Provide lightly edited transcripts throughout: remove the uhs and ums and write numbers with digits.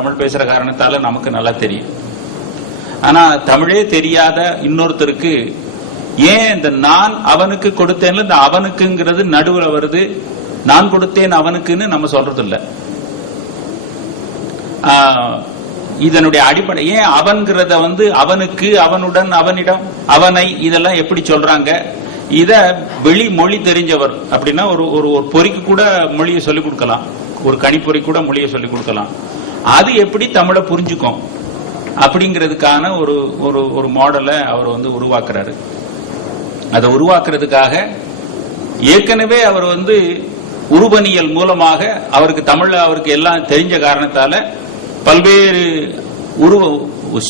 தமிழ் பேசுற காரணத்தால நமக்கு நல்லா தெரியும். ஆனா தமிழே தெரியாத இன்னொருத்தருக்கு ஏன் இந்த நான் அவனுக்கு கொடுத்தேன்ல இந்த அவனுக்குங்கிறது நடுவுல வருது. நான் கொடுத்தேன் அவனுக்குன்னு நம்ம சொல்றது இல்ல. இதனுடைய அடிப்படை ஏன் அவன்கிறத அவனுக்கு, அவனுடன், அவனிடம், அவனை இதெல்லாம் எப்படி சொல்றாங்க? இத வெளி மொழி தெரிஞ்சவர் அப்படின்னா ஒரு பொறிக்கு கூட மொழியை சொல்லிக் கொடுக்கலாம், ஒரு கணிப்பொறி கூட மொழியை சொல்லிக் கொடுக்கலாம். அது எப்படி தமிழை புரிஞ்சுக்கும் அப்படிங்கிறதுக்கான ஒரு மாடலை அவர் உருவாக்குறாரு. அதை உருவாக்குறதுக்காக ஏற்கனவே அவர் உருவனியல் மூலமாக அவருக்கு தமிழ்ல அவருக்கு எல்லாம் தெரிஞ்ச காரணத்தால பல்வேறு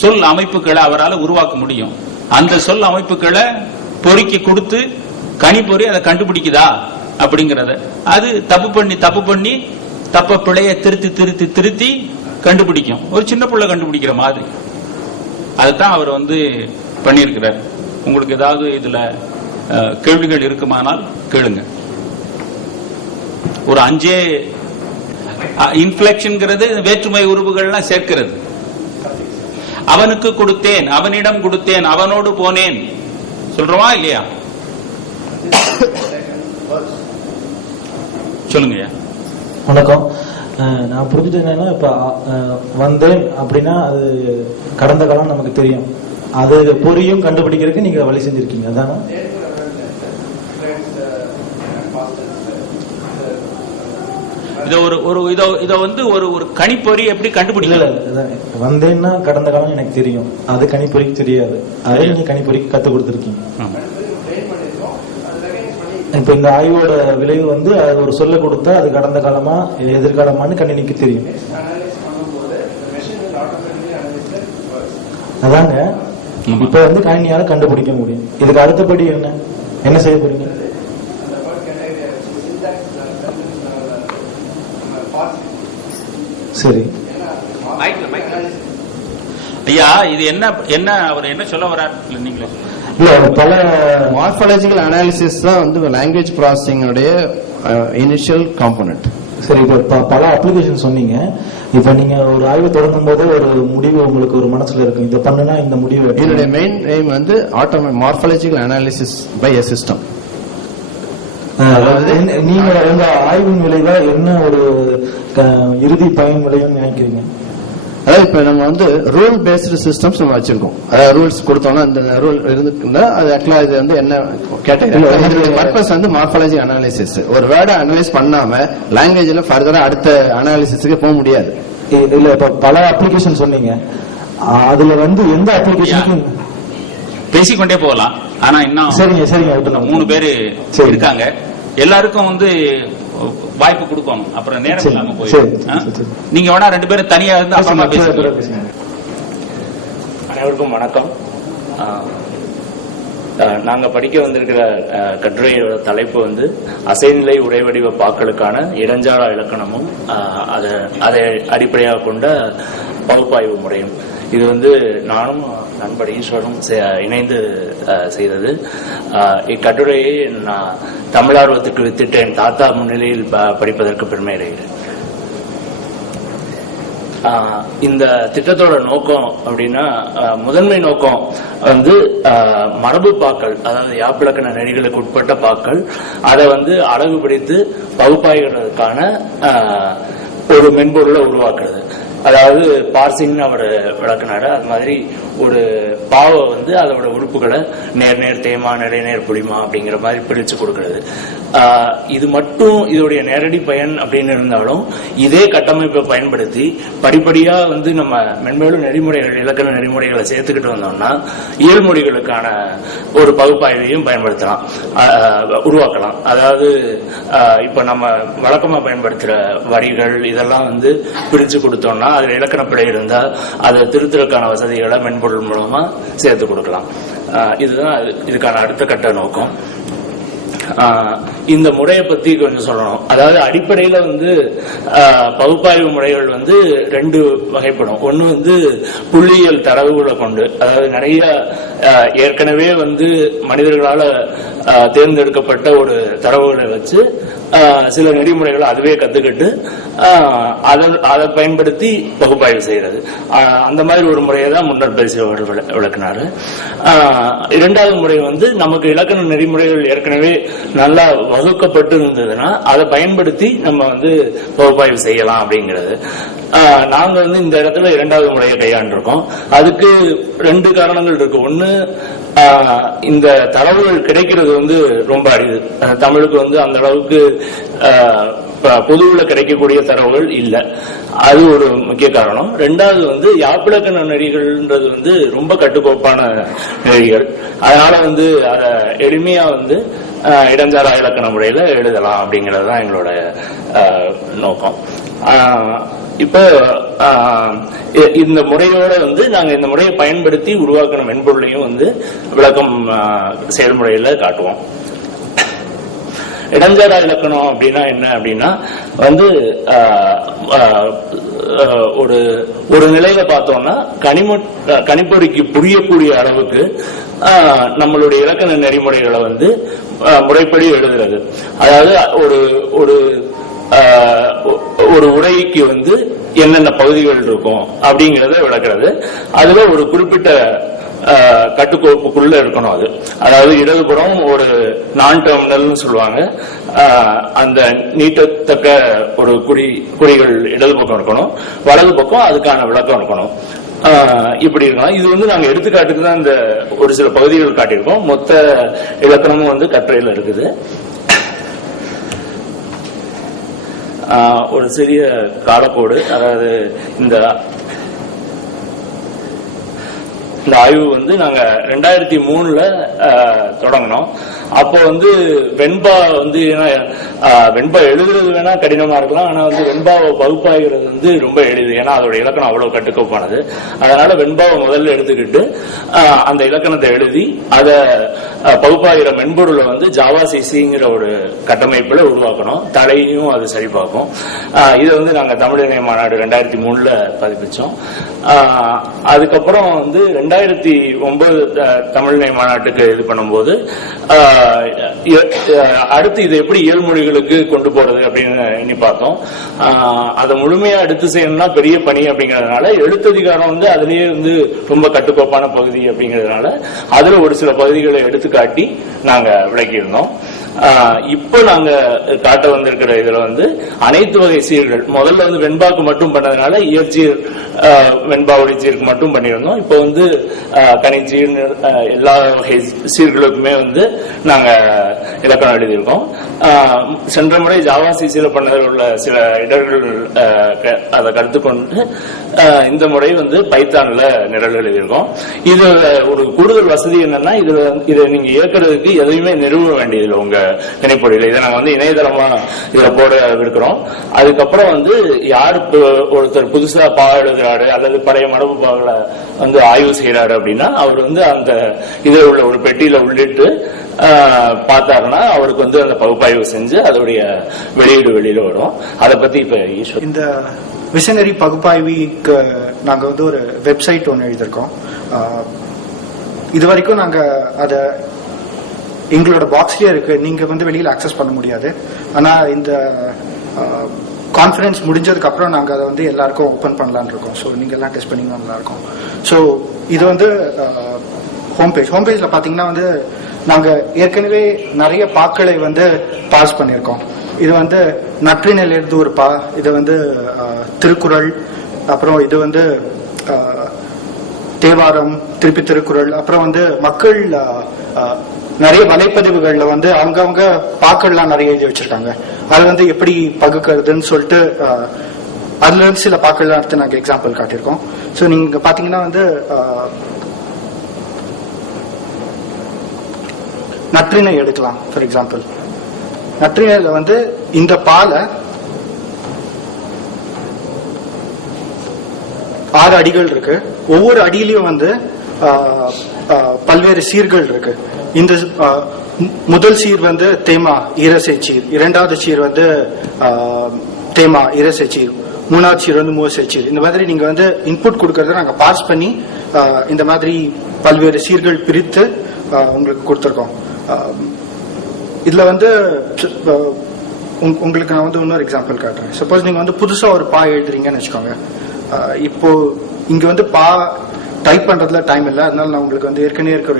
சொல் அமைப்புகளை அவரால் உருவாக்க முடியும். அந்த சொல் அமைப்புகளை பொறிக்கு கொடுத்து கணிப்பொறி அதை கண்டுபிடிக்குதா அப்படிங்கறத அது தப்பு பண்ணி தப்ப பிழைய திருத்தி கண்டுபிடிக்கும். ஒரு சின்ன பிள்ளை கண்டுபிடிக்கிற மாதிரி அதுதான் அவர் பண்ணியிருக்கிறார். உங்களுக்கு ஏதாவது இதுல கேள்விகள் இருக்குமானால் கேளுங்க. ஒரு 5 இன்ஃப்ளெக்ஷன்ங்கிறது வேற்றுமை உருவுகள்லாம் சேர்க்கிறது. அவனுக்கு கொடுத்தேன், அவனிடம் கொடுத்தேன், அவனோடு போனேன் சொல்றோமா இல்லையா? சொல்லுங்க. வணக்கம். நான் புரிஞ்சுட்டு என்னன்னா, இப்ப வந்தேன் அப்படின்னா அது கடந்த காலம் நமக்கு தெரியும். அது பொறியும் கண்டுபிடிக்கிறதுக்கு நீங்க வழி செஞ்சிருக்கீங்க, அதானா? ஒரு கணிப்பொறி எப்படி கண்டுபிடிக்கல? வந்தேன்னா கடந்த காலம் எனக்கு தெரியும், அது கணிப்பொறிக்கு தெரியாது. அதே நீங்க கணிப்பொறிக்கு கத்து கொடுத்துருக்கீங்க. இப்ப இந்த ஆய்வோட விளைவு அது ஒரு சொல்ல கொடுத்தா அது கடந்த காலமா எதிர்காலமான்னு கணினிக்கு தெரியும். அதாங்க இப்ப கணினியால கண்டுபிடிக்க முடியும். இதுக்கு அடுத்தபடி என்ன செய்ய போறீங்க? சரி ஐயா, இது என்ன அவர் என்ன சொல்ல வர்றார்? நீங்களே பல மார்பாலஜிக்கல் அனாலிசிஸ் தான் லாங்குவேஜ் ப்ராசஸிங் இனிஷியல் காம்போனன்ட். சரி, இப்ப பல அப்ளிகேஷன் சொன்னீங்க. இப்ப நீங்க ஒரு ஆய்வு தொடங்கும் போது ஒரு முடிவு உங்களுக்கு ஒரு மனசுல இருக்கும், இதை பண்ணுனா இந்த முடிவு. இதனுடைய main aim morphological analysis by a system. நீங்க உங்க ஆய்வின் விளைவா என்ன ஒரு இறுதி பயன் விளையும் நினைக்கிறீங்க? அதாவது இப்ப நம்ம ரூல் பேஸ்டு சிஸ்டம்ஸ் நம்ம வச்சிருக்கோம். அதாவது ரூல்ஸ் கொடுத்தோம்னா இந்த ரூல் இருந்துன்னா அது ஆக்சுவலா இது என்ன கேட்டகரி பர்பஸ் மார்பாலஜி அனாலிசிஸ். ஒரு வேர்டை அனலைஸ் பண்ணாம லாங்குவேஜ்ல ஃபர்தரா அடுத்த அனாலிசிஸ்க்கு போக முடியாது. இல்ல இப்ப பல அப்ளிகேஷன் சொன்னீங்க, அதுல எந்த அப்ளிகேஷன் பேசிக்கொண்டே போகலாம். ஆனா இன்னும் சரிங்க 3 பேரு இருக்காங்க. எல்லாருக்கும் வாய்ப்பு கொடுக்கணும், அப்புறம் நேரம் இல்லாம போயிடும். நீங்க வேணா 2 பேரும் தனியா இருந்து அப்புறமா பேசுங்க. அனைவருக்கும் வணக்கம். நாங்க படிக்க வந்திருக்கிற கட்டுரையோட தலைப்பு அசைநிலை உரைவடிவ பாக்களுக்கான இடஞ்சாரா இலக்கணமும் அதை அடிப்படையாக கொண்ட பகுப்பாய்வு முறையும். இது நானும் நண்பர் ஈஸ்வரும் இணைந்து செய்தது. இக்கட்டுரையை நான் தமிழார்வத்துக்கு வித்திட்டு என் தாத்தா முன்னிலையில் படிப்பதற்கு பெருமை அடைகிறேன். இந்த திட்டத்தோட நோக்கம் அப்படின்னா, முதன்மை நோக்கம் மரபு பாக்கள், அதாவது யாப்பிலக்கண நெறிகளுக்கு உட்பட்ட பாக்கள், அதை அழகுபடுத்தி பகுப்பாய்கிறதுக்கான ஒரு மென்பொருளை உருவாக்குறது. அதாவது பார்சிங் அவர் விளக்குனாரு. அது மாதிரி ஒரு பாவை அதோட உறுப்புகளை நேர் தேமா, நிறைநேர் புளிமா அப்படிங்கிற மாதிரி பிரிச்சு கொடுக்கறது. இது மட்டும் இதோடைய நேரடி பயன் அப்படின்னு இருந்தாலும், இதே கட்டமைப்பை பயன்படுத்தி படிப்படியா நம்ம மென்மேலும் நெறிமுறைகள், இலக்கண நெறிமுறைகளை சேர்த்துக்கிட்டு வந்தோம்னா இயல்மொழிகளுக்கான ஒரு பகுப்பாய்வையும் பயன்படுத்தலாம், உருவாக்கலாம். அதாவது இப்ப நம்ம வழக்கமா பயன்படுத்துற வரிகள் இதெல்லாம் பிரிச்சு கொடுத்தோம்னா அதுல இலக்கண பிழை இருந்தா அதை திருத்தலுக்கான வசதிகளை மென்பொருள் மூலமா சேர்த்து கொடுக்கலாம். இதுதான் இதுக்கான அடுத்த கட்ட நோக்கம். இந்த முறையை பத்தி கொஞ்சம் சொல்லணும். அதாவது அடிப்படையில பகுப்பாய்வு முறைகள் 2 வகைப்படும். ஒன்னு புள்ளியியல் தரவுகளை கொண்டு, அதாவது நிறைய ஏற்கனவே மனிதர்களால தேர்ந்தெடுக்கப்பட்ட ஒரு தரவுகளை வச்சு சில நெறிமுறைகளை அதுவே கத்துக்கிட்டு அதை பயன்படுத்தி பகுப்பாய்வு செய்யறது. அந்த மாதிரி ஒரு முறையை தான் முன்னர் பேசியவர் விளக்கினாரு. இரண்டாவது முறை வந்து நமக்கு இலக்கண நெறிமுறைகள் ஏற்கனவே நல்லா வகுக்கப்பட்டு இருந்ததுன்னா அதை பயன்படுத்தி நம்ம வந்து பகுப்பாய்வு செய்யலாம் அப்படிங்கிறது. நாங்க வந்து இந்த இடத்துல இரண்டாவது முறையை கையாண்டிருக்கோம். அதுக்கு 2 காரணங்கள் இருக்கு. ஒண்ணு, இந்த தரவுகள் கிடைக்கிறது வந்து ரொம்ப அரிது. தமிழுக்கு வந்து அந்த அளவுக்கு பொதுவுல கிடைக்கக்கூடிய தரவுகள் இல்லை. அது ஒரு முக்கிய காரணம். ரெண்டாவது வந்து யாப்பிலக்கண நெறிகள்ன்றது வந்து ரொம்ப கட்டுக்கோப்பான நெறிகள். அதனால வந்து அதை எளிமையா வந்து இடஞ்சாரா இலக்கண முறையில எழுதலாம் அப்படிங்கிறது தான் எங்களோட நோக்கம். இப்போ இந்த முறையோட வந்து நாங்க இந்த முறையை பயன்படுத்தி உருவாக்கின மென்பொருளையும் வந்து விளக்கம் செயல்முறையில காட்டுவோம். இடஞ்சாரா இலக்கணம் அப்படின்னா என்ன அப்படின்னா வந்து ஒரு நிலையில பார்த்தோம்னா கணிப்பொறிக்கு புரியக்கூடிய அளவுக்கு நம்மளுடைய இலக்கண நெறிமுறைகளை வந்து முறைப்படி எழுதுறது. அதாவது ஒரு உரைக்கு வந்து என்னென்ன பகுதிகள் இருக்கும் அப்படிங்கறத விளக்குறது. அதுல ஒரு குறிப்பிட்ட கட்டுக்கோப்புக்குள்ள இருக்கணும். அதாவது இடதுபுறம் ஒரு நான் டெர்மினல் சொல்லுவாங்க. அந்த நீட்டத்தக்க ஒரு குறிகள் இடது பக்கம் இருக்கணும், வலது பக்கம் அதுக்கான விளக்கம் இருக்கணும். இப்படி இருக்கலாம். இது வந்து நாங்க எடுத்துக்காட்டுக்கு தான் இந்த ஒரு சில பகுதிகள் காட்டியிருக்கோம். மொத்த இலக்கணமும் வந்து கட்டுரையில இருக்குது. ஒரு சிறிய காலக்கோடு, அதாவது இந்த ஆய்வு வந்து நாங்க 2003ல தொடங்கினோம். அப்போ வந்து வெண்பா வந்து வெண்பா எழுதுறது வேணா கடினமா இருக்கலாம், ஆனா வந்து வெண்பாவை பகுப்பாய்கிறது வந்து ரொம்ப எளிது. ஏன்னா அதோட இலக்கணம் அவ்வளவு கட்டுக்கோப்பானது. அதனால வெண்பாவை முதல்ல எடுத்துக்கிட்டு அந்த இலக்கணத்தை எழுதி அதை பகுப்பாய்கிற மென்பொருளை வந்து ஜாவா சிசிங்கிற ஒரு கட்டமைப்புல உருவாக்கணும். தலையும் அது சரி பார்க்கும். இதை வந்து நாங்க தமிழ் இணைய மாநாடு 2003ல பதிப்பிச்சோம். அதுக்கப்புறம் வந்து 2009 தமிழ் இணைய மாநாட்டுக்கு இது பண்ணும்போது அடுத்து இதை எப்படி இயல்மொழிகளுக்கு கொண்டு போறது அப்படின்னு எண்ணி பார்த்தோம். அதை முழுமையா எடுத்து செய்யணும்னா பெரிய பணி அப்படிங்கறதுனால எழுத்ததிகாரம் வந்து அதுலயே வந்து ரொம்ப கட்டுக்கோப்பான பகுதி அப்படிங்கறதுனால அதுல ஒரு சில பகுதிகளை எடுத்து காட்டி நாங்க விளக்கியிருந்தோம். இப்ப நாங்க காட்ட வந்திருக்கிற இதுல வந்து அனைத்து வகை சீர்கள், முதல்ல வந்து வெண்பாக்கு மட்டும் பண்ணதுனால இயற்சீர் வெண்பா ஒளிச்சீருக்கு மட்டும் பண்ணியிருந்தோம். இப்ப வந்து கனிச்சீர் எல்லா வகை சீர்களுக்குமே வந்து நாங்க இலக்கணம் எழுதியிருக்கோம். சென்ற முறை ஜாவா சிசில பண்ணதில் உள்ள சில இடர்கள் அதை கருத்து கொண்டு இந்த முறை வந்து பைத்தான்ல நிரல் எழுதியிருக்கோம். இது ஒரு கூடுதல் வசதி என்னன்னா இதை நீங்க இயக்குறதுக்கு எதையுமே நிறுவ வேண்டியதில்லை உங்க கணிப்பொறியில. இதை நாங்க வந்து இணையதளமா இதுல போட இருக்கிறோம். அதுக்கப்புறம் வந்து யாரு ஒருத்தர் புதுசா பா எழுதுறாரு அல்லது பழைய மரபு பாகளை வந்து ஆய்வு செய்யறாரு அப்படின்னா அவர் வந்து அந்த இதில் உள்ள ஒரு பெட்டியில உள்ளிட்டு பார்த்தாருன்னா அவருக்கு வந்து அந்த பகுப்பாய்வு செஞ்சு அதோடைய வெளியில வரும். அதை பத்தி இப்ப ஈஸ்வர், இந்த விசனரி பகுப்பாய்விக்கு நாங்க வந்து ஒரு வெப்சைட் ஒன்று எழுதியிருக்கோம். இது வரைக்கும் நாங்க அதை எங்களோட பாக்ஸ்லயே இருக்கு, நீங்க வந்து வெளியில ஆக்சஸ் பண்ண முடியாது. ஆனா இந்த கான்ஃபரன்ஸ் முடிஞ்சதுக்கு அப்புறம் நாங்க அதை வந்து எல்லாருக்கும் ஓபன் பண்ணலாம்னு இருக்கோம். ஸோ நீங்க எல்லாம் டெஸ்ட் பண்ணீங்கன்னா நல்லா இருக்கும். ஸோ இது வந்து ஹோம்பேஜ்ல பாத்தீங்கன்னா வந்து நாங்க ஏற்கனவே நிறைய பாக்களை வந்து பாஸ் பண்ணியிருக்கோம். இது வந்து நற்றினில இருந்து ஒரு பா, இது வந்து திருக்குறள், அப்புறம் இது வந்து தேவாரம், திருப்பி திருக்குறள், அப்புறம் வந்து மக்கள் நிறைய வலைப்பதிவுகள்ல வந்து அவங்கவுங்க பாக்கள்லாம் நிறைய எழுதி வச்சிருக்காங்க. அது வந்து எப்படி பகுக்கிறதுன்னு சொல்லிட்டு அதுல இருந்து சில பாக்கள்லாம் எடுத்து நாங்க எக்ஸாம்பிள் காட்டியிருக்கோம். ஸோ நீங்க பாத்தீங்கன்னா வந்து நற்றினை எடுக்கலாம். ஃபார் எக்ஸாம்பிள் நற்றினையில வந்து இந்த பாலை 6 அடிகள் இருக்கு. ஒவ்வொரு அடியிலையும் வந்து பல்வேறு சீர்கள் இருக்கு. இந்த முதல் சீர் வந்து தேமா ஈரசை சீர், இரண்டாவது சீர் வந்து தேமா ஈரசை சீர், மூணாவது சீர் வந்து மூவசை சீர். இந்த மாதிரி நீங்க வந்து இன்புட் கொடுக்கறத நாங்க பார்ஸ் பண்ணி இந்த மாதிரி பல்வேறு சீர்கள் பிரித்து உங்களுக்கு கொடுத்துருக்கோம். இதுல வந்து உங்களுக்கு நான் வந்து இன்னொரு எக்ஸாம்பிள் காட்டுறேன். சப்போஸ் நீங்க வந்து புதுசா ஒரு பா எழுதுறீங்கன்னு வச்சுக்கோங்க. இப்போ இங்க வந்து பா டைப் பண்றதுல டைம் இல்லை, அதனால நான் உங்களுக்கு வந்து ஏற்கனவே இருக்க